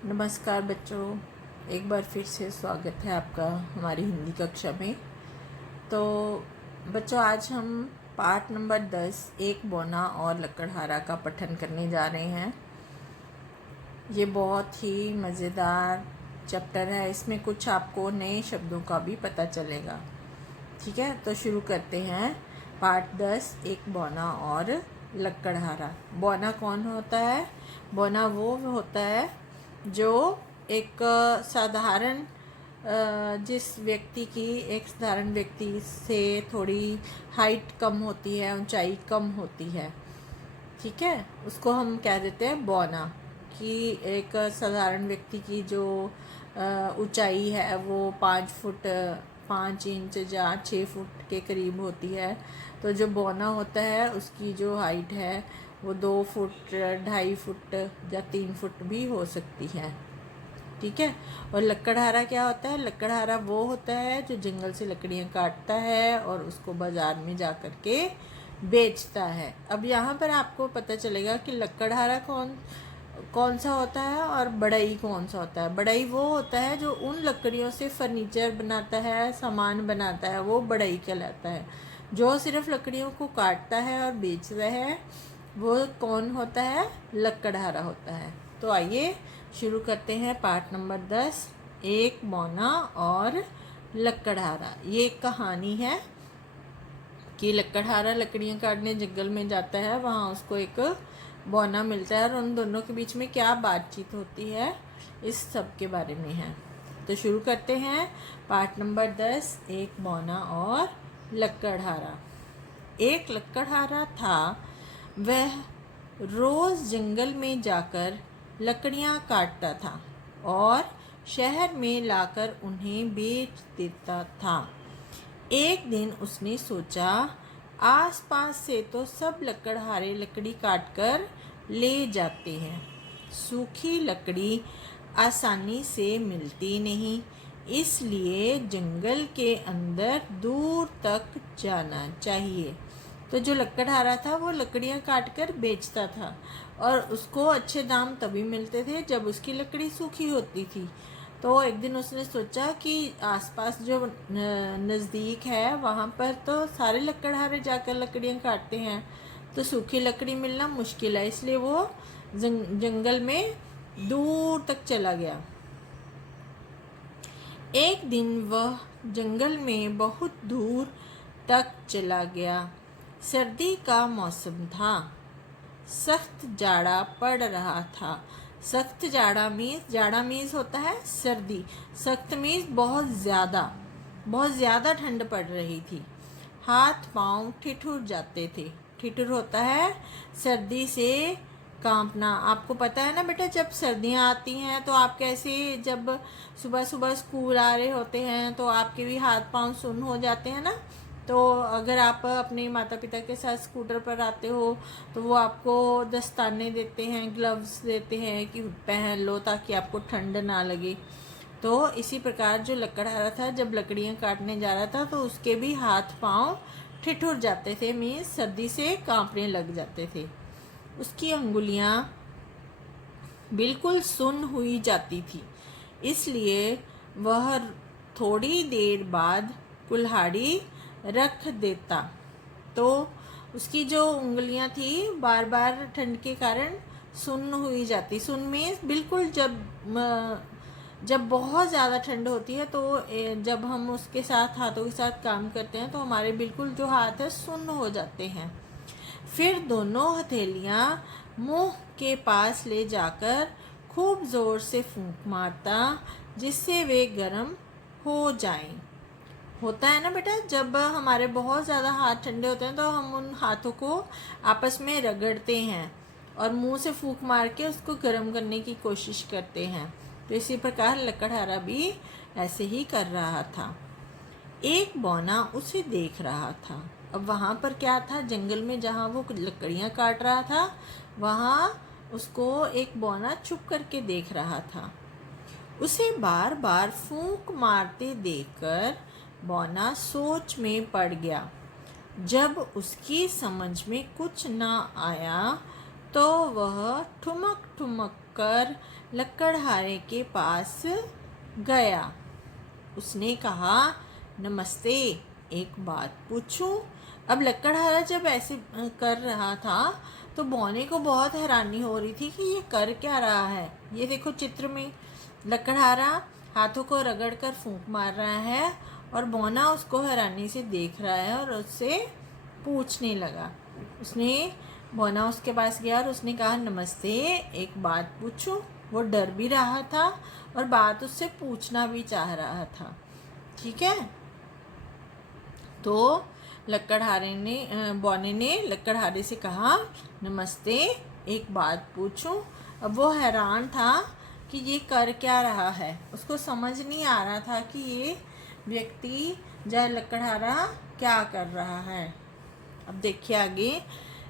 नमस्कार बच्चों, एक बार फिर से स्वागत है आपका हमारी हिंदी कक्षा में। तो बच्चों, आज हम पाठ नंबर 10 एक बौना और लकड़हारा का पठन करने जा रहे हैं। ये बहुत ही मज़ेदार चैप्टर है। इसमें कुछ आपको नए शब्दों का भी पता चलेगा। ठीक है, तो शुरू करते हैं। पाठ 10 एक बौना और लकड़हारा। बौना कौन होता है? बौना वो होता है जो एक साधारण जिस व्यक्ति की एक साधारण व्यक्ति से थोड़ी हाइट कम होती है, ऊंचाई कम होती है। ठीक है, उसको हम कह देते हैं बौना। कि एक साधारण व्यक्ति की जो ऊंचाई है वो 5 फुट 5 इंच या 6 फुट के करीब होती है, तो जो बौना होता है उसकी जो हाइट है वो 2 फुट 2.5 फुट या 3 फुट भी हो सकती है। ठीक है। और लकड़हारा क्या होता है? लकड़हारा वो होता है जो जंगल से लकड़ियाँ काटता है और उसको बाजार में जा कर के बेचता है। अब यहाँ पर आपको पता चलेगा कि लकड़हारा कौन कौन सा होता है और बढ़ई कौन सा होता है। बढ़ई वो होता है जो उन लकड़ियों से फर्नीचर बनाता है, सामान बनाता है, वो बढ़ई कहलाता है। जो सिर्फ लकड़ियों को काटता है और बेचता है वो कौन होता है? लकड़हारा होता है। तो आइए शुरू करते हैं पाठ नंबर 10 एक बौना और लकड़हारा। ये एक कहानी है कि लकड़हारा लकड़ियाँ काटने जंगल में जाता है, वहाँ उसको एक बौना मिलता है और उन दोनों के बीच में क्या बातचीत होती है इस सब के बारे में है। तो शुरू करते हैं पाठ नंबर 10 एक बौना और लकड़हारा। एक लकड़हारा था। वह रोज जंगल में जाकर लकड़ियाँ काटता था और शहर में लाकर उन्हें बेच देता था। एक दिन उसने सोचा, आसपास से तो सब लकड़हारे लकड़ी काटकर ले जाते हैं। सूखी लकड़ी आसानी से मिलती नहीं, इसलिए जंगल के अंदर दूर तक जाना चाहिए। तो जो लकड़हारा था वो लकड़ियाँ काटकर बेचता था और उसको अच्छे दाम तभी मिलते थे जब उसकी लकड़ी सूखी होती थी। तो एक दिन उसने सोचा कि आसपास जो नज़दीक है वहाँ पर तो सारे लकड़हारे जाकर लकड़ियाँ काटते हैं, तो सूखी लकड़ी मिलना मुश्किल है, इसलिए वो जंगल में दूर तक चला गया। एक दिन वह जंगल में बहुत दूर तक चला गया। सर्दी का मौसम था। सख्त जाड़ा पड़ रहा था। सख्त जाड़ा मीन्स होता है सर्दी। सख्त मीन्स बहुत ज़्यादा ठंड पड़ रही थी। हाथ पांव ठिठुर जाते थे। ठिठुर होता है सर्दी से कांपना। आपको पता है ना बेटा, जब सर्दियाँ आती हैं तो आप कैसे, जब सुबह सुबह स्कूल आ रहे होते हैं तो आपके भी हाथ पांव सुन्न हो जाते हैं ना। तो अगर आप अपने माता पिता के साथ स्कूटर पर आते हो तो वो आपको दस्ताने देते हैं, ग्लव्स देते हैं कि पहन लो ताकि आपको ठंड ना लगे। तो इसी प्रकार जो लकड़हारा था जब लकड़ियाँ काटने जा रहा था तो उसके भी हाथ पांव ठिठुर जाते थे, मीन्स सर्दी से कांपने लग जाते थे। उसकी अंगुलियाँ बिल्कुल सुन्न हुई जाती थी, इसलिए वह थोड़ी देर बाद कुल्हाड़ी रख देता। तो उसकी जो उंगलियां थी बार बार ठंड के कारण सुन्न हुई जाती। सुन्न में बिल्कुल जब बहुत ज़्यादा ठंड होती है तो जब हम उसके साथ हाथों के साथ काम करते हैं तो हमारे बिल्कुल जो हाथ है सुन्न हो जाते हैं। फिर दोनों हथेलियाँ मुंह के पास ले जाकर खूब ज़ोर से फूंक मारता, जिससे वे गर्म हो जाएं। होता है ना बेटा, जब हमारे बहुत ज़्यादा हाथ ठंडे होते हैं तो हम उन हाथों को आपस में रगड़ते हैं और मुंह से फूंक मार के उसको गर्म करने की कोशिश करते हैं। तो इसी प्रकार लकड़हारा भी ऐसे ही कर रहा था। एक बौना उसे देख रहा था। अब वहाँ पर क्या था, जंगल में जहाँ वो लकड़ियाँ काट रहा था वहाँ उसको एक बौना छुप करके देख रहा था। उसे बार बार फूंक मारते देखकर बौना सोच में पड़ गया। जब उसकी समझ में कुछ न आया तो वह ठुमक ठुमक कर लकड़हारे के पास गया। उसने कहा, नमस्ते, एक बात पूछूं? अब लकड़हारा जब ऐसे कर रहा था तो बौने को बहुत हैरानी हो रही थी कि ये कर क्या रहा है। ये देखो चित्र में लकड़हारा हाथों को रगड़ कर फूंक मार रहा है और बौना उसको हैरानी से देख रहा है और उससे पूछने लगा। बौना उसके पास गया और उसने कहा, नमस्ते, एक बात पूछूं? वो डर भी रहा था और बात उससे पूछना भी चाह रहा था। ठीक है, तो बौने ने लकड़हारे से कहा, नमस्ते, एक बात पूछूं? अब वो हैरान था कि ये कर क्या रहा है। उसको समझ नहीं आ रहा था कि ये व्यक्ति लकड़हारा क्या कर रहा है। अब देखिए आगे।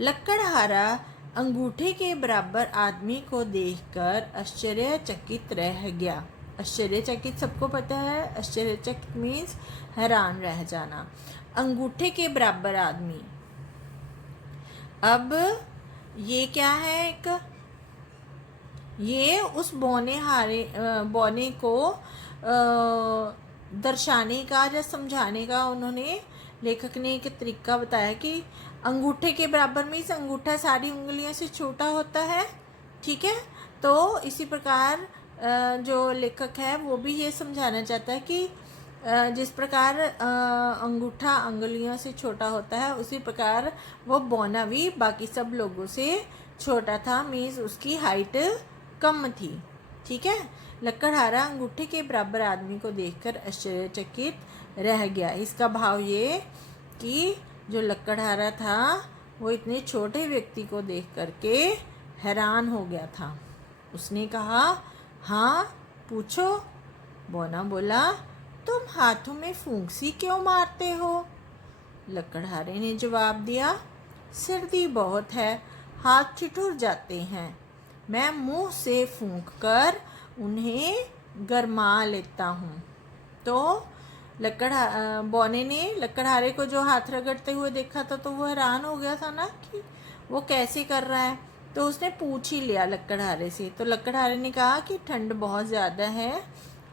लकड़हारा अंगूठे के बराबर आदमी को देखकर आश्चर्यचकित रह गया। आश्चर्यचकित सबको पता है, आश्चर्यचकित मीन्स हैरान रह जाना। अंगूठे के बराबर आदमी, अब ये क्या है? ये उस बौने को दर्शाने का या समझाने का उन्होंने लेखक ने एक तरीका बताया कि अंगूठे के बराबर मीन्स अंगूठा सारी उंगलियों से छोटा होता है। ठीक है, तो इसी प्रकार जो लेखक है वो भी ये समझाना चाहता है कि जिस प्रकार अंगूठा उंगलियों से छोटा होता है उसी प्रकार वो बौना भी बाकी सब लोगों से छोटा था, मीन्स उसकी हाइट कम थी। ठीक है, लकड़हारा अंगूठे के बराबर आदमी को देखकर आश्चर्यचकित रह गया। इसका भाव ये कि जो लकड़हारा था वो इतने छोटे व्यक्ति को देख करके हैरान हो गया था। उसने कहा, हाँ पूछो। बौना बोला, तुम हाथों में फूंकसी क्यों मारते हो? लकड़हारे ने जवाब दिया, सर्दी बहुत है, हाथ ठिठुर जाते हैं, मैं मुंह से फूंक कर उन्हें गरमा लेता हूँ। तो बौने ने लकड़हारे को जो हाथ रगड़ते हुए देखा था तो वो हैरान हो गया था ना कि वो कैसे कर रहा है। तो उसने पूछ ही लिया लकड़हारे से। तो लकड़हारे ने कहा कि ठंड बहुत ज़्यादा है,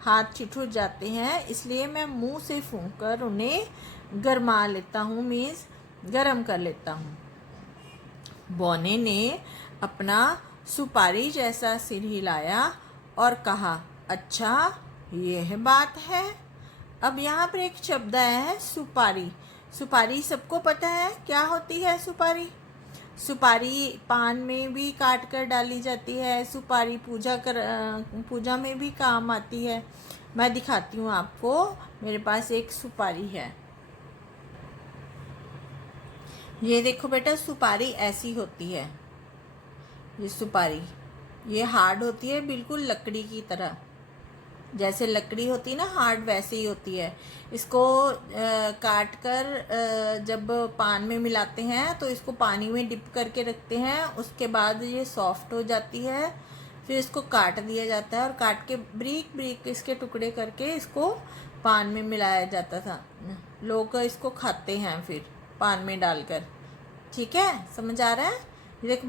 हाथ ठिठुर जाते हैं, इसलिए मैं मुंह से फूंक कर उन्हें गरमा लेता हूँ, मीन्स गरम कर लेता हूँ। बौने ने अपना सुपारी जैसा सिर हिलाया और कहा, अच्छा यह बात है। अब यहाँ पर एक शब्द आया है सुपारी। सुपारी सबको पता है क्या होती है। सुपारी पान में भी काट कर डाली जाती है। सुपारी पूजा में भी काम आती है। मैं दिखाती हूँ आपको, मेरे पास एक सुपारी है। ये देखो बेटा, सुपारी ऐसी होती है। ये सुपारी ये हार्ड होती है, बिल्कुल लकड़ी की तरह। जैसे लकड़ी होती है ना हार्ड, वैसे ही होती है। इसको काट कर जब पान में मिलाते हैं तो इसको पानी में डिप करके रखते हैं। उसके बाद ये सॉफ्ट हो जाती है। फिर इसको काट दिया जाता है और काट के ब्रीक ब्रीक इसके टुकड़े करके इसको पान में मिलाया जाता था। लोग इसको खाते हैं फिर पान में डालकर। ठीक है, समझ आ रहा है? ये देखो,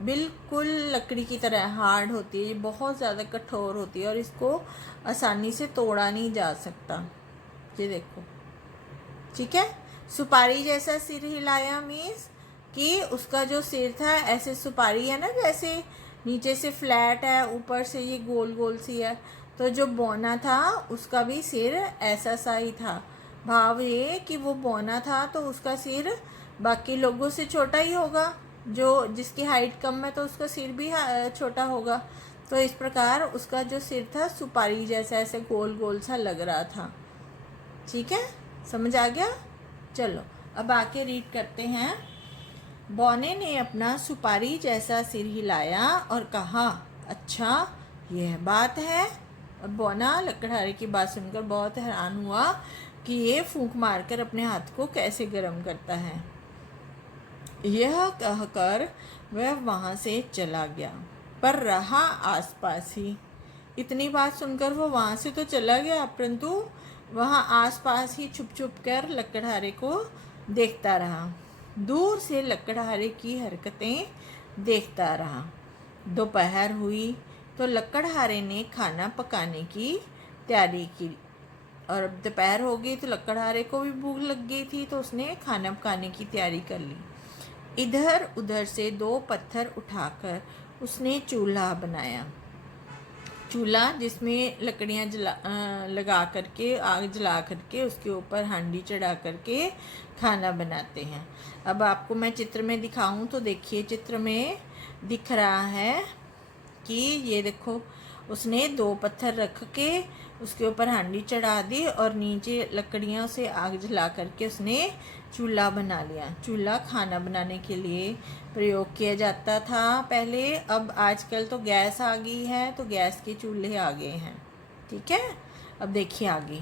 बिल्कुल लकड़ी की तरह हार्ड होती है। ये बहुत ज़्यादा कठोर होती है और इसको आसानी से तोड़ा नहीं जा सकता। ये देखो, ठीक है। सुपारी जैसा सिर हिलाया मीन्स कि उसका जो सिर था, ऐसे सुपारी है ना जैसे नीचे से फ्लैट है, ऊपर से ये गोल गोल सी है, तो जो बौना था उसका भी सिर ऐसा सा ही था। भाव ये कि वो बौना था तो उसका सिर बाकी लोगों से छोटा ही होगा। जो जिसकी हाइट कम है तो उसका सिर भी छोटा होगा। तो इस प्रकार उसका जो सिर था सुपारी जैसा ऐसे गोल गोल सा लग रहा था। ठीक है, समझ आ गया? चलो अब आके रीड करते हैं। बौने ने अपना सुपारी जैसा सिर हिलाया और कहा, अच्छा यह बात है। और बौना लकड़हारे की बात सुनकर बहुत हैरान हुआ कि ये फूंक मारकर अपने हाथ को कैसे गर्म करता है। यह कहकर वह वहाँ से चला गया, पर रहा आसपास ही। इतनी बात सुनकर वो वहाँ से तो चला गया, परंतु वहाँ आसपास ही छुप छुप कर लकड़हारे को देखता रहा। दूर से लकड़हारे की हरकतें देखता रहा। दोपहर हुई तो लकड़हारे ने खाना पकाने की तैयारी की, और अब दोपहर हो गई तो लकड़हारे को भी भूख लग गई थी, तो उसने खाना पकाने की तैयारी कर ली। इधर उधर से 2 पत्थर उठाकर उसने चूल्हा बनाया। चूल्हा जिसमें लकड़ियाँ लगा करके, आग जला करके उसके ऊपर हांडी चढ़ा करके खाना बनाते हैं। अब आपको मैं चित्र में दिखाऊं तो देखिए, चित्र में दिख रहा है कि ये देखो, उसने 2 पत्थर रख के उसके ऊपर हांडी चढ़ा दी और नीचे लकड़ियों से आग जला करके उसने चूल्हा बना लिया। चूल्हा खाना बनाने के लिए प्रयोग किया जाता था पहले। अब आजकल तो गैस आ गई है, तो गैस के चूल्हे आ गए हैं। ठीक है, अब देखिए आगे।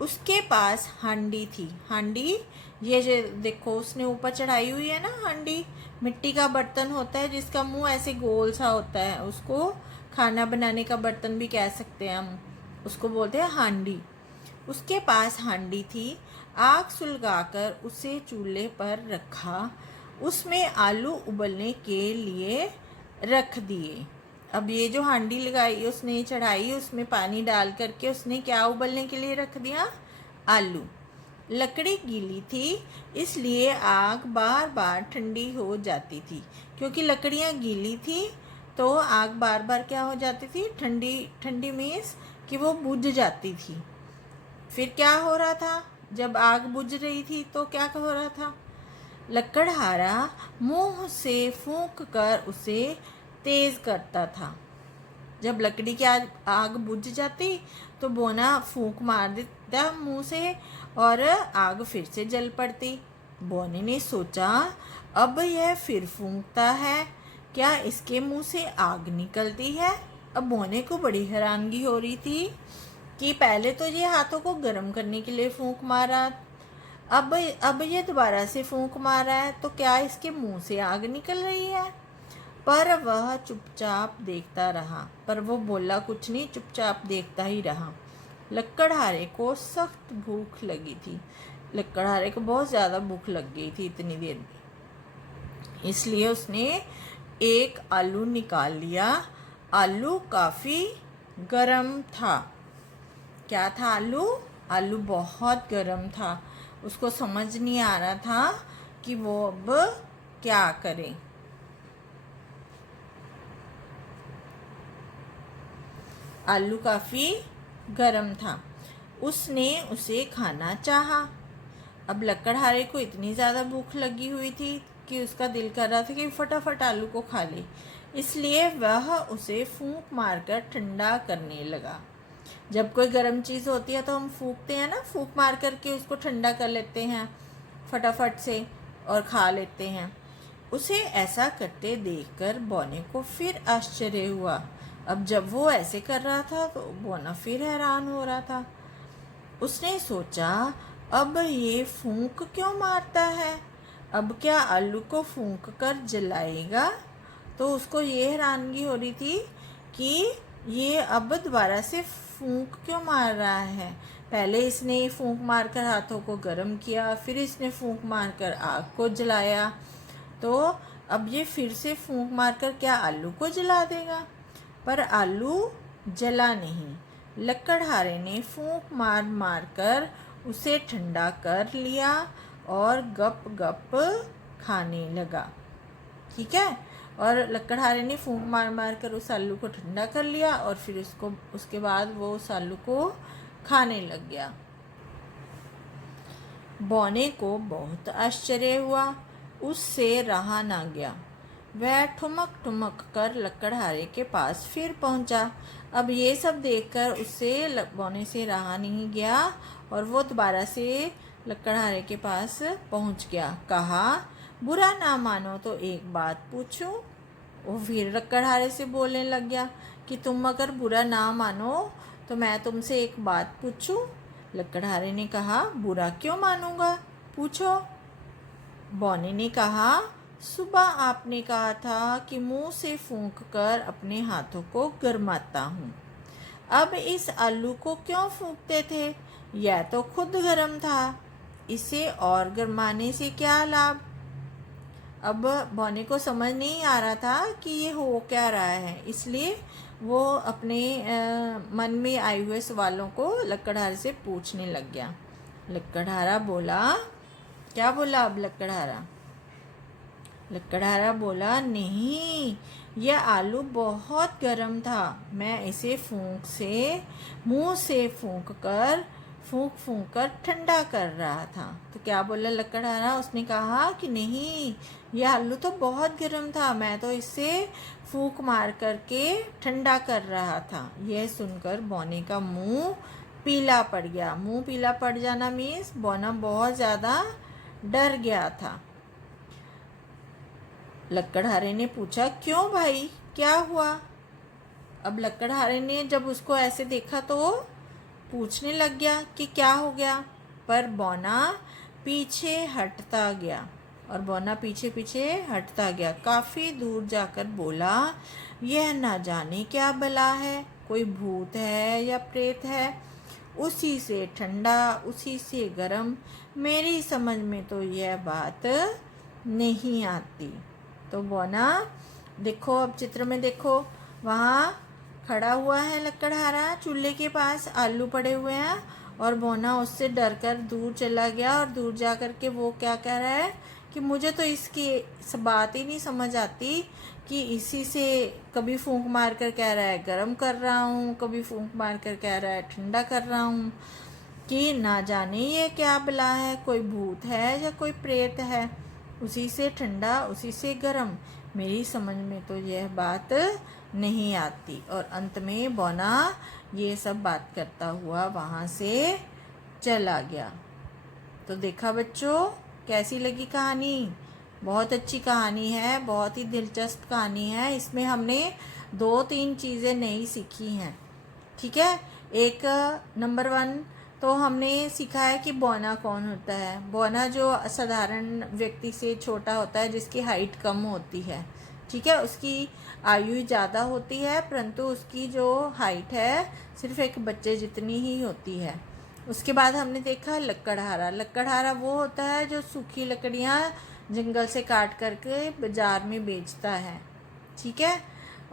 उसके पास हांडी थी। हांडी, ये जो देखो उसने ऊपर चढ़ाई हुई है ना हांडी, मिट्टी का बर्तन होता है जिसका मुंह ऐसे गोल सा होता है, उसको खाना बनाने का बर्तन भी कह सकते हैं हम, उसको बोलते हैं हांडी। उसके पास हांडी थी। आग सुलगाकर उसे चूल्हे पर रखा। उसमें आलू उबलने के लिए रख दिए। अब ये जो हांडी लगाई उसने चढ़ाई, उसमें पानी डाल करके उसने क्या उबलने के लिए रख दिया? आलू। लकड़ी गीली थी, इसलिए आग बार बार ठंडी हो जाती थी। क्योंकि लकड़ियाँ गीली थी तो आग बार बार क्या हो जाती थी? ठंडी। ठंडी मीन्स कि वो बुझ जाती थी। फिर क्या हो रहा था? जब आग बुझ रही थी तो क्या हो रहा था? लकड़हारा मुंह से फूंक कर उसे तेज करता था। जब लकड़ी की आग बुझ जाती तो बोना फूंक मार देता मुंह से और आग फिर से जल पड़ती। बोने ने सोचा, अब यह फिर फूंकता है, क्या इसके मुंह से आग निकलती है? अब बोने को बड़ी हैरानगी हो रही थी कि पहले तो ये हाथों को गर्म करने के लिए फूंक मारा, अब ये दोबारा से फूंक मारा है, तो क्या इसके मुंह से आग निकल रही है? पर वह चुपचाप देखता रहा। पर वो बोला कुछ नहीं, चुपचाप देखता ही रहा। लकड़हारे को सख्त भूख लगी थी। लकड़हारे को बहुत ज़्यादा भूख लग गई थी इतनी देर में, इसलिए उसने एक आलू निकाल लिया। आलू काफ़ी गरम था। क्या था आलू? आलू बहुत गरम था। उसको समझ नहीं आ रहा था कि वो अब क्या करे। आलू काफ़ी गरम था। उसने उसे खाना चाहा। अब लकड़हारे को इतनी ज़्यादा भूख लगी हुई थी कि उसका दिल कर रहा था कि फटाफट आलू को खा ले, इसलिए वह उसे फूंक मारकर ठंडा करने लगा। जब कोई गर्म चीज़ होती है तो हम फूंकते हैं ना, फूंक मार करके उसको ठंडा कर लेते हैं फटाफट से और खा लेते हैं। उसे ऐसा करते देखकर बोने को फिर आश्चर्य हुआ। अब जब वो ऐसे कर रहा था तो बोना फिर हैरान हो रहा था। उसने सोचा, अब ये फूंक क्यों मारता है? अब क्या आलू को फूंक कर जलाएगा? तो उसको ये हैरानगी हो रही थी कि ये अब दोबारा से फूंक क्यों मार रहा है। पहले इसने फूंक मारकर हाथों को गर्म किया, फिर इसने फूंक मारकर आग को जलाया, तो अब ये फिर से फूंक मारकर क्या आलू को जला देगा? पर आलू जला नहीं। लकड़हारे ने फूंक मार मार कर उसे ठंडा कर लिया और गप गप खाने लगा। ठीक है, और लकड़हारे ने फूंक मार मार कर उस आलू को ठंडा कर लिया और फिर उसके बाद वो उस आलू को खाने लग गया। बोने को बहुत आश्चर्य हुआ, उससे रहा ना गया। वह ठुमक ठुमक कर लकड़हारे के पास फिर पहुंचा। अब ये सब देखकर उससे बोने से रहा नहीं गया और वो दोबारा से लकड़हारे के पास पहुंच गया। कहा, बुरा ना मानो तो एक बात पूछूं? वो फिर लकड़हारे से बोलने लग गया कि तुम अगर बुरा ना मानो तो मैं तुमसे एक बात पूछूं? लकड़हारे ने कहा, बुरा क्यों मानूंगा, पूछो। बोने ने कहा, सुबह आपने कहा था कि मुंह से फूंक कर अपने हाथों को गरमाता हूँ। अब इस आलू को क्यों फूंकते थे? यह तो खुद गर्म था, इसे और गरमाने से क्या लाभ? अब बौने को समझ नहीं आ रहा था कि ये हो क्या रहा है, इसलिए वो अपने मन में आए हुए सवालों को लकड़हारे से पूछने लग गया। लकड़हारा बोला, क्या बोला अब लकड़हारा? लकड़हारा बोला, नहीं, यह आलू बहुत गर्म था, मैं इसे मुंह से फूंक फूंक कर ठंडा कर रहा था। तो क्या बोला लकड़हारा? उसने कहा कि नहीं, यह आलू तो बहुत गर्म था, मैं तो इसे फूंक मार करके ठंडा कर रहा था। यह सुनकर बौने का मुंह पीला पड़ गया। मुंह पीला पड़ जाना मीन्स बौना बहुत ज़्यादा डर गया था। लकड़हारे ने पूछा, क्यों भाई, क्या हुआ? अब लकड़हारे ने जब उसको ऐसे देखा तो पूछने लग गया कि क्या हो गया, पर बौना पीछे हटता गया और बौना पीछे पीछे हटता गया। काफ़ी दूर जाकर बोला, यह ना जाने क्या बला है, कोई भूत है या प्रेत है, उसी से ठंडा उसी से गरम, मेरी समझ में तो यह बात नहीं आती। तो बौना देखो, अब चित्र में देखो, वहाँ खड़ा हुआ है लकड़हारा, चूल्हे के पास आलू पड़े हुए हैं और बौना उससे डरकर दूर चला गया और दूर जा कर के वो क्या कह रहा है कि मुझे तो इसकी बात ही नहीं समझ आती कि इसी से कभी फूंक मार कर कह रहा है गर्म कर रहा हूँ, कभी फूंक मार कर कह रहा है ठंडा कर रहा हूँ, कि ना जाने ये क्या बला है, कोई भूत है या कोई प्रेत है, उसी से ठंडा उसी से गर्म, मेरी समझ में तो यह बात नहीं आती। और अंत में बौना ये सब बात करता हुआ वहाँ से चला गया। तो देखा बच्चों, कैसी लगी कहानी? बहुत अच्छी कहानी है, बहुत ही दिलचस्प कहानी है। इसमें हमने 2-3 चीज़ें नई सीखी हैं। ठीक है, एक नंबर 1 तो हमने सीखा है कि बौना कौन होता है। बौना जो साधारण व्यक्ति से छोटा होता है, जिसकी हाइट कम होती है, ठीक है, उसकी आयु ज़्यादा होती है, परंतु उसकी जो हाइट है सिर्फ एक बच्चे जितनी ही होती है। उसके बाद हमने देखा लकड़हारा। लकड़हारा वो होता है जो सूखी लकड़ियाँ जंगल से काट करके बाज़ार में बेचता है। ठीक है,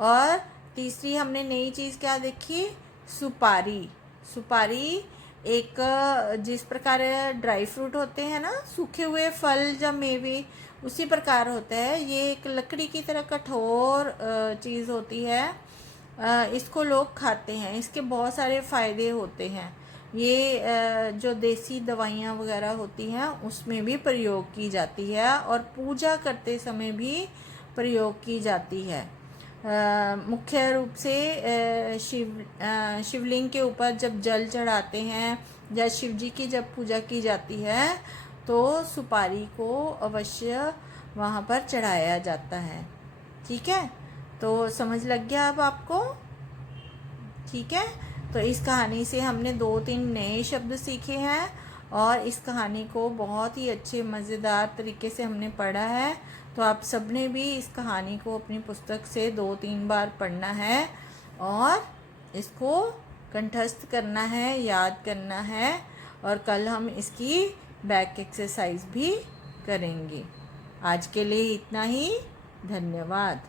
और तीसरी हमने नई चीज़ क्या देखी? सुपारी। सुपारी एक जिस प्रकार ड्राई फ्रूट होते हैं ना, सूखे हुए फल या मेवे, उसी प्रकार होता है। ये एक लकड़ी की तरह कठोर चीज़ होती है। इसको लोग खाते हैं, इसके बहुत सारे फ़ायदे होते हैं। ये जो देसी दवाइयाँ वगैरह होती हैं उसमें भी प्रयोग की जाती है और पूजा करते समय भी प्रयोग की जाती है। मुख्य रूप से शिवलिंग के ऊपर जब जल चढ़ाते हैं या शिव जी की जब पूजा की जाती है तो सुपारी को अवश्य वहाँ पर चढ़ाया जाता है। ठीक है, तो समझ लग गया अब आपको? ठीक है, तो इस कहानी से हमने 2-3 नए शब्द सीखे हैं और इस कहानी को बहुत ही अच्छे मज़ेदार तरीके से हमने पढ़ा है। तो आप सबने भी इस कहानी को अपनी पुस्तक से 2-3 बार पढ़ना है और इसको कंठस्थ करना है, याद करना है, और कल हम इसकी बैक एक्सरसाइज भी करेंगे। आज के लिए इतना ही। धन्यवाद।